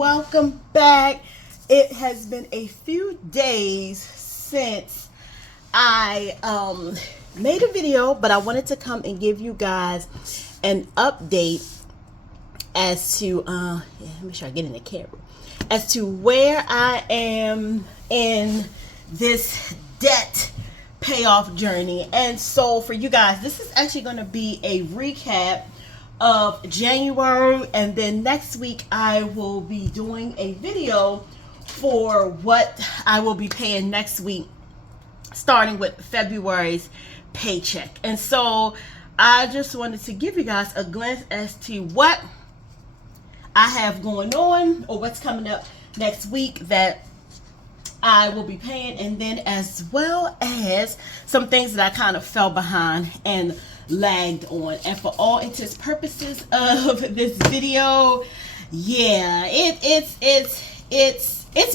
welcome back. It has been a few days since I made a video, but I wanted to come and give you guys an update as to let me sure I get in the camera, as to where I am in this debt payoff journey. And so for you guys, this is actually going to be a recap of January, and then next week I will be doing a video for what I will be paying next week, starting with February's paycheck. And so I just wanted to give you guys a glance as to what I have going on, or what's coming up next week that I will be paying, and then as well as some things that I kind of fell behind and lagged on. And for all intents purposes of this video, yeah, it's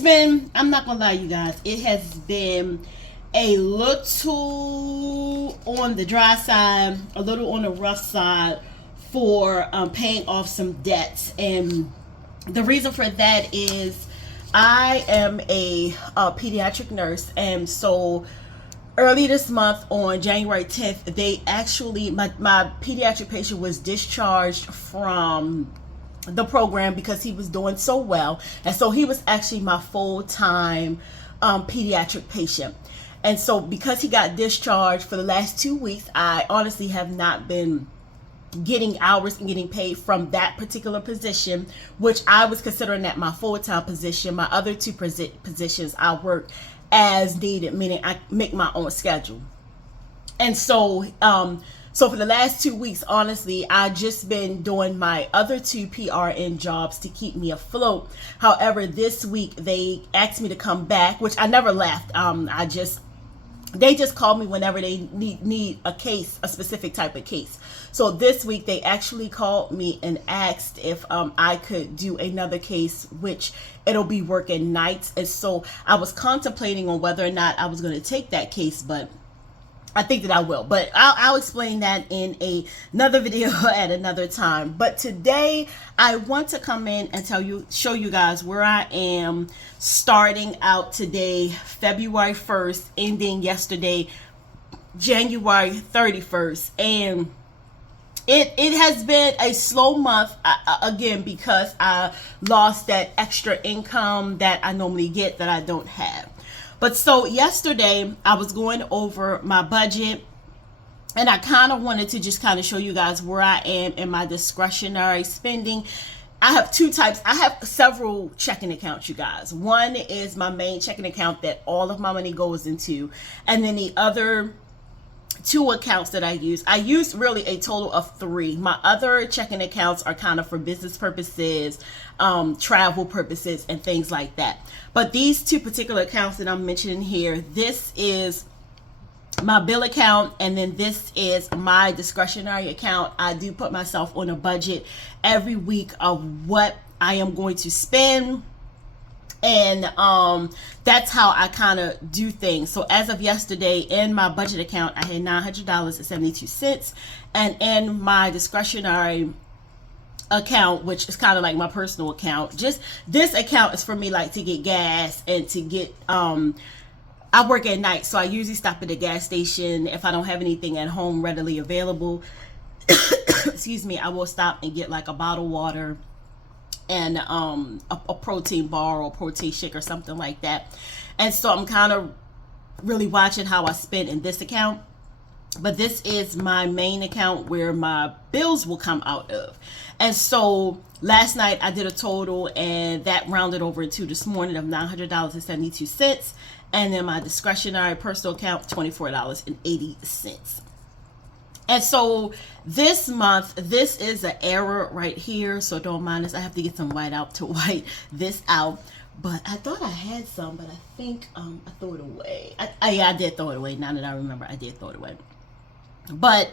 been, I'm not gonna lie, you guys, it has been a little on the dry side, a little on the rough side for paying off some debts. And the reason for that is I am a pediatric nurse, and so early this month on January 10th, they actually, my pediatric patient was discharged from the program because he was doing so well. And so he was actually my full-time pediatric patient. And so because he got discharged, for the last 2 weeks, I honestly have not been getting hours and getting paid from that particular position, which I was considering that my full-time position. My other two positions I work as needed, meaning I make my own schedule. And so so for the last 2 weeks, honestly, I just been doing my other two PRN jobs to keep me afloat. However, this week they asked me to come back, which I never left. They just call me whenever they need a case, a specific type of case. So this week they actually called me and asked if I could do another case, which it'll be working nights. And so I was contemplating on whether or not I was going to take that case, but I think that I will. But I'll explain that in another video at another time. But today I want to come in and show you guys where I am starting out today, February 1st, ending yesterday, January 31st. And it has been a slow month, again, because I lost that extra income that I normally get that I don't have. But so yesterday I was going over my budget, and I kind of wanted to just kind of show you guys where I am in my discretionary spending. I have two types. I have several checking accounts, you guys. One is my main checking account that all of my money goes into, and then the other two accounts that I use really a total of three. My other checking accounts are kind of for business purposes, travel purposes, and things like that. But these two particular accounts that I'm mentioning here, this is my bill account, and then this is my discretionary account. I do put myself on a budget every week of what I am going to spend. And that's how I kind of do things. So as of yesterday, in my budget account, I had $900.72, and in my discretionary account, which is kind of like my personal account, just this account is for me, like, to get gas and to get I work at night, so I usually stop at the gas station. If I don't have anything at home readily available, excuse me, I will stop and get like a bottle of water and a protein bar or protein shake or something like that. And so I'm kind of really watching how I spend in this account. But this is my main account where my bills will come out of. And so last night I did a total, and that rounded over into this morning of $900.72. And then my discretionary personal account, $24.80. And so this month, this is an error right here, so don't mind this. I have to get some white out to white this out. But I thought I had some, but I think I threw it away. Yeah, I did throw it away. Now that I remember, I did throw it away. But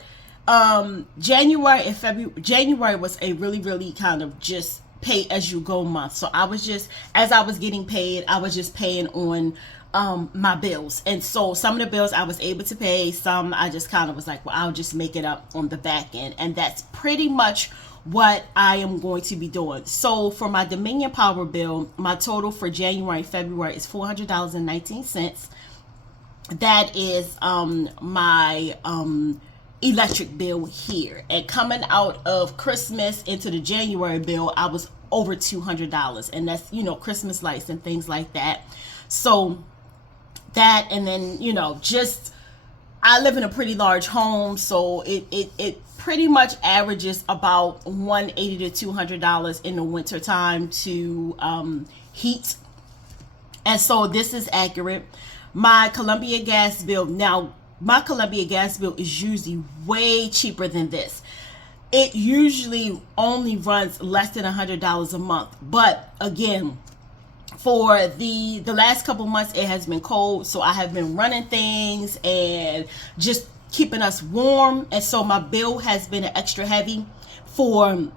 January and February, January was a really kind of just pay as you go month. So I was just, as I was getting paid, I was just paying on my bills. And so some of the bills I was able to pay, some I just kind of was like, well, I'll just make it up on the back end. And that's pretty much what I am going to be doing. So for my Dominion Power bill, my total for January and February is $400.19. That is my electric bill here. And coming out of Christmas into the January bill, I was over $200, and that's, you know, Christmas lights and things like that. So that, and then, you know, just, I live in a pretty large home, so it pretty much averages about $180 to $200 in the winter time to heat. And so this is accurate. My Columbia gas bill, now my Columbia gas bill is usually way cheaper than this. It usually only runs less than $100 a month. But again, for the last couple months, it has been cold, so I have been running things and just keeping us warm. And so my bill has been extra heavy for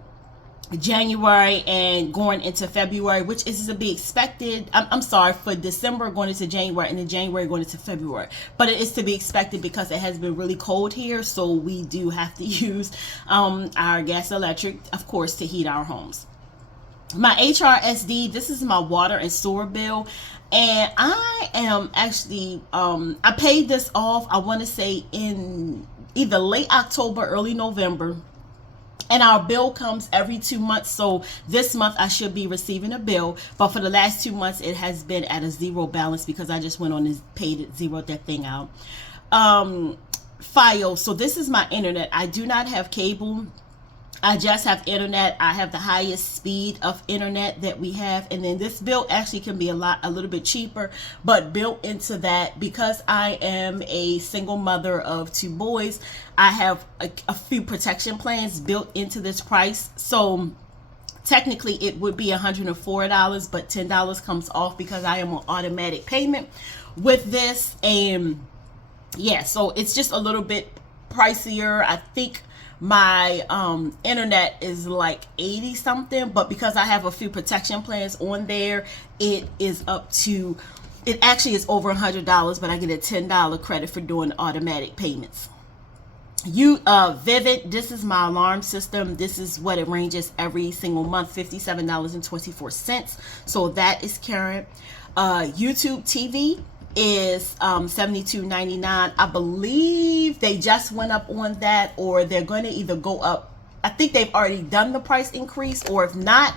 January and going into February, which is to be expected. I'm sorry, for December going into January, and then January going into February. But it is to be expected because it has been really cold here, so we do have to use our gas electric, of course, to heat our homes. My HRSD, this is my water and sewer bill, and I am actually I paid this off, I want to say in either late October, early November. And our bill comes every 2 months, so this month I should be receiving a bill, but for the last 2 months it has been at a zero balance because I just went on and paid it, zeroed that thing out. FiOS, so this is my internet. I do not have cable, I just have internet. I have the highest speed of internet that we have, and then this bill actually can be a little bit cheaper, but built into that, because I am a single mother of 2 boys, I have a few protection plans built into this price. So technically it would be $104, but $10 comes off because I am on automatic payment with this. And yeah, so it's just a little bit pricier. I think my internet is like 80 something, but because I have a few protection plans on there, it is up to, it actually is over $100, but I get a $10 credit for doing automatic payments. Vivid, this is my alarm system. This is what it ranges every single month, $57.24. So that is current. YouTube TV is $72.99. I believe they just went up on that, or they're going to either go up. I think they've already done the price increase, or if not,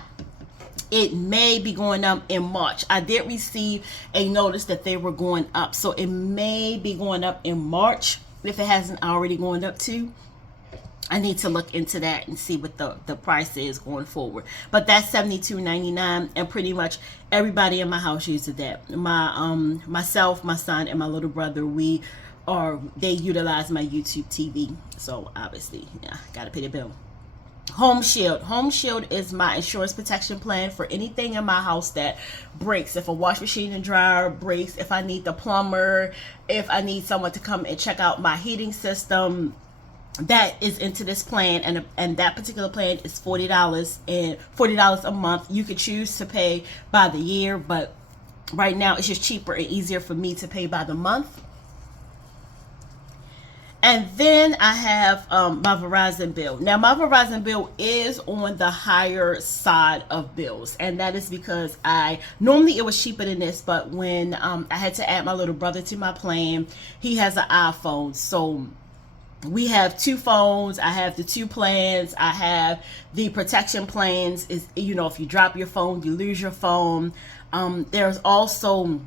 it may be going up in March. I did receive a notice that they were going up, so it may be going up in March if it hasn't already gone up too. I need to look into that and see what the price is going forward. But that's $72.99, and pretty much everybody in my house uses that. Myself, my son, and my little brother, they utilize my YouTube TV. So obviously, yeah, gotta pay the bill. Home Shield. Home Shield is my insurance protection plan for anything in my house that breaks. If a wash machine and dryer breaks, if I need the plumber, if I need someone to come and check out my heating system, that is into this plan. And that particular plan is $40 and $40 a month. You could choose to pay by the year, but right now it's just cheaper and easier for me to pay by the month. And then I have my Verizon bill. Now my Verizon bill is on the higher side of bills, and that is because normally it was cheaper than this, but when I had to add my little brother to my plan, he has an iPhone, so we have 2 phones. I have the 2 plans. I have the protection plans. Is, you know, if you drop your phone, you lose your phone. There's also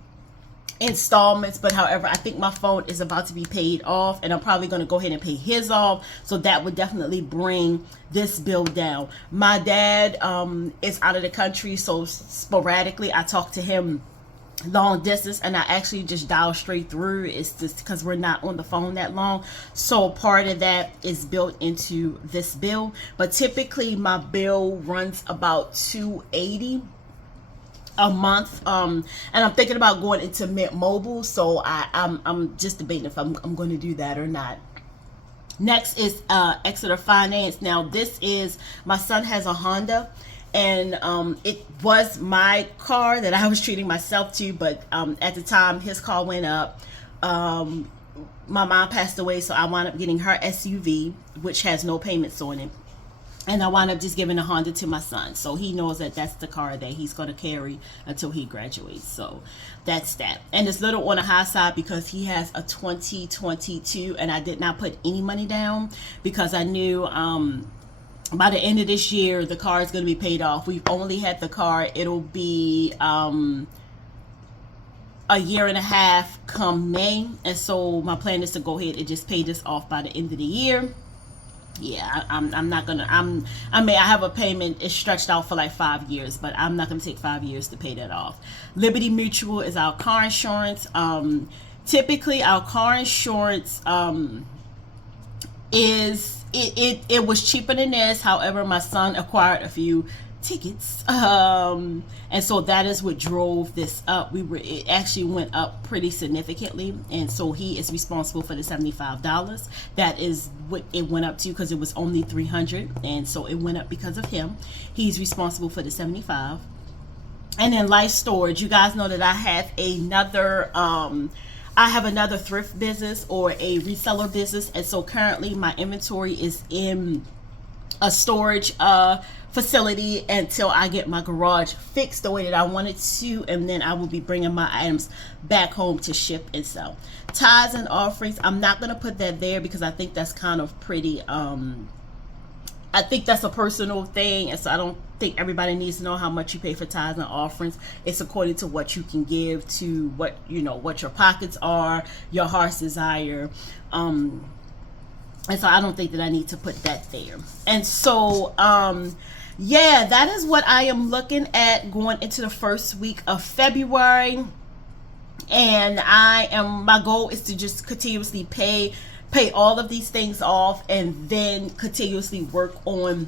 installments, but however, I think my phone is about to be paid off, and I'm probably going to go ahead and pay his off, so that would definitely bring this bill down. My dad is out of the country, so sporadically I talk to him long distance, and I actually just dial straight through. It's just because we're not on the phone that long, so part of that is built into this bill. But typically my bill runs about $280 a month, and I'm thinking about going into Mint Mobile, so I'm just debating if I'm going to do that or not. Next is Exeter Finance. Now this is, my son has a Honda, and it was my car that I was treating myself to, but at the time his car went up. My mom passed away, so I wound up getting her SUV, which has no payments on it. And I wound up just giving a Honda to my son. So he knows that that's the car that he's going to carry until he graduates. So that's that. And it's a little on the high side because he has a 2022. And I did not put any money down because I knew by the end of this year, the car is going to be paid off. We've only had the car. It'll be a year and a half come May. And so my plan is to go ahead and just pay this off by the end of the year. Yeah, I'm not gonna, I have a payment, it's stretched out for like 5 years, but I'm not gonna take 5 years to pay that off. Liberty Mutual is our car insurance. Typically our car insurance it was cheaper than this. However, my son acquired a few tickets, and so that is what drove this up. It actually went up pretty significantly, and so he is responsible for the $75. That is what it went up to, because it was only $300, and so it went up because of him. He's responsible for the $75. And then life storage, you guys know that I have another thrift business or a reseller business, and so currently my inventory is in a storage facility until I get my garage fixed the way that I want it to, and then I will be bringing my items back home to ship and sell. Tithes and offerings, I'm not going to put that there because I think that's kind of pretty I think that's a personal thing, and so I don't think everybody needs to know how much you pay for tithes and offerings. It's according to what you can give, to what, you know, what your pockets are, your heart's desire. And so I don't think that I need to put that there. And so yeah, that is what I am looking at going into the first week of February. And my goal is to just continuously pay all of these things off, and then continuously work on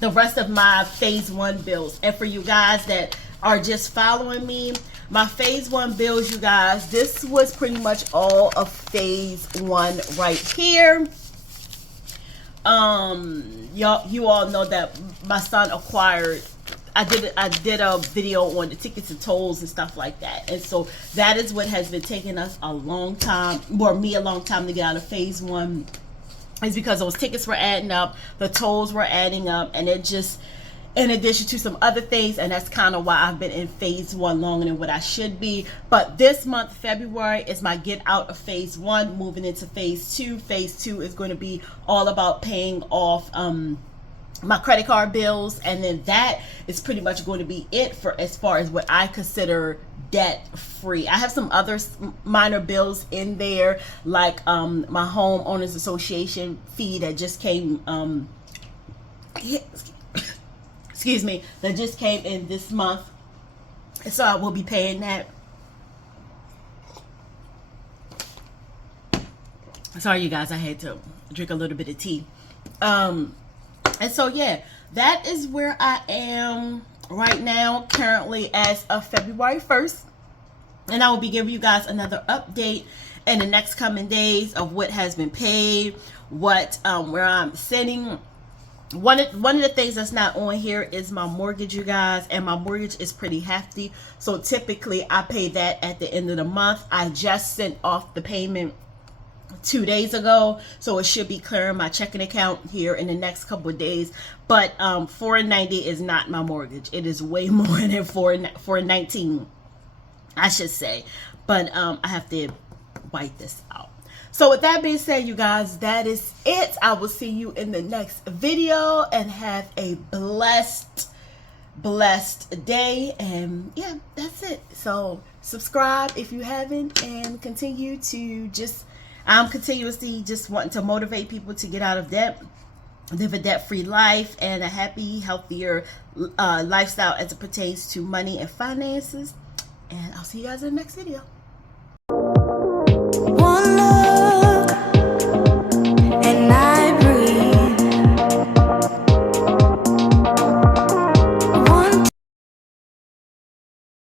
the rest of my phase 1 bills. And for you guys that are just following me, my phase 1 bills, you guys, this was pretty much all of phase 1 right here. You all know that my son acquired, I did a video on the tickets and tolls and stuff like that, and so that is what has been taking us a long time, or me a long time, to get out of phase 1, is because those tickets were adding up, the tolls were adding up, and it just, in addition to some other things, and that's kind of why I've been in phase 1 longer than what I should be. But this month, February, is my get out of phase 1, moving into phase 2. Phase 2 is going to be all about paying off my credit card bills, and then that is pretty much going to be it for as far as what I consider debt free. I have some other minor bills in there, like my homeowners association fee that just came excuse me, that just came in this month, so I will be paying that. Sorry you guys, I had to drink a little bit of tea. And so yeah, that is where I am right now, currently, as of February 1st. And I will be giving you guys another update in the next coming days of what has been paid, what where I'm sitting. One of the things that's not on here is my mortgage, you guys, and my mortgage is pretty hefty. So typically I pay that at the end of the month. I just sent off the payment 2 days ago, so it should be clearing my checking account here in the next couple of days. But $490 is not my mortgage. It is way more than $419, I should say. But I have to wipe this out. So with that being said, you guys, that is it. I will see you in the next video, and have a blessed day. And yeah, that's it. So subscribe if you haven't, and continue to just, I'm continuously just wanting to motivate people to get out of debt, live a debt-free life, and a happy, healthier lifestyle as it pertains to money and finances. And I'll see you guys in the next video.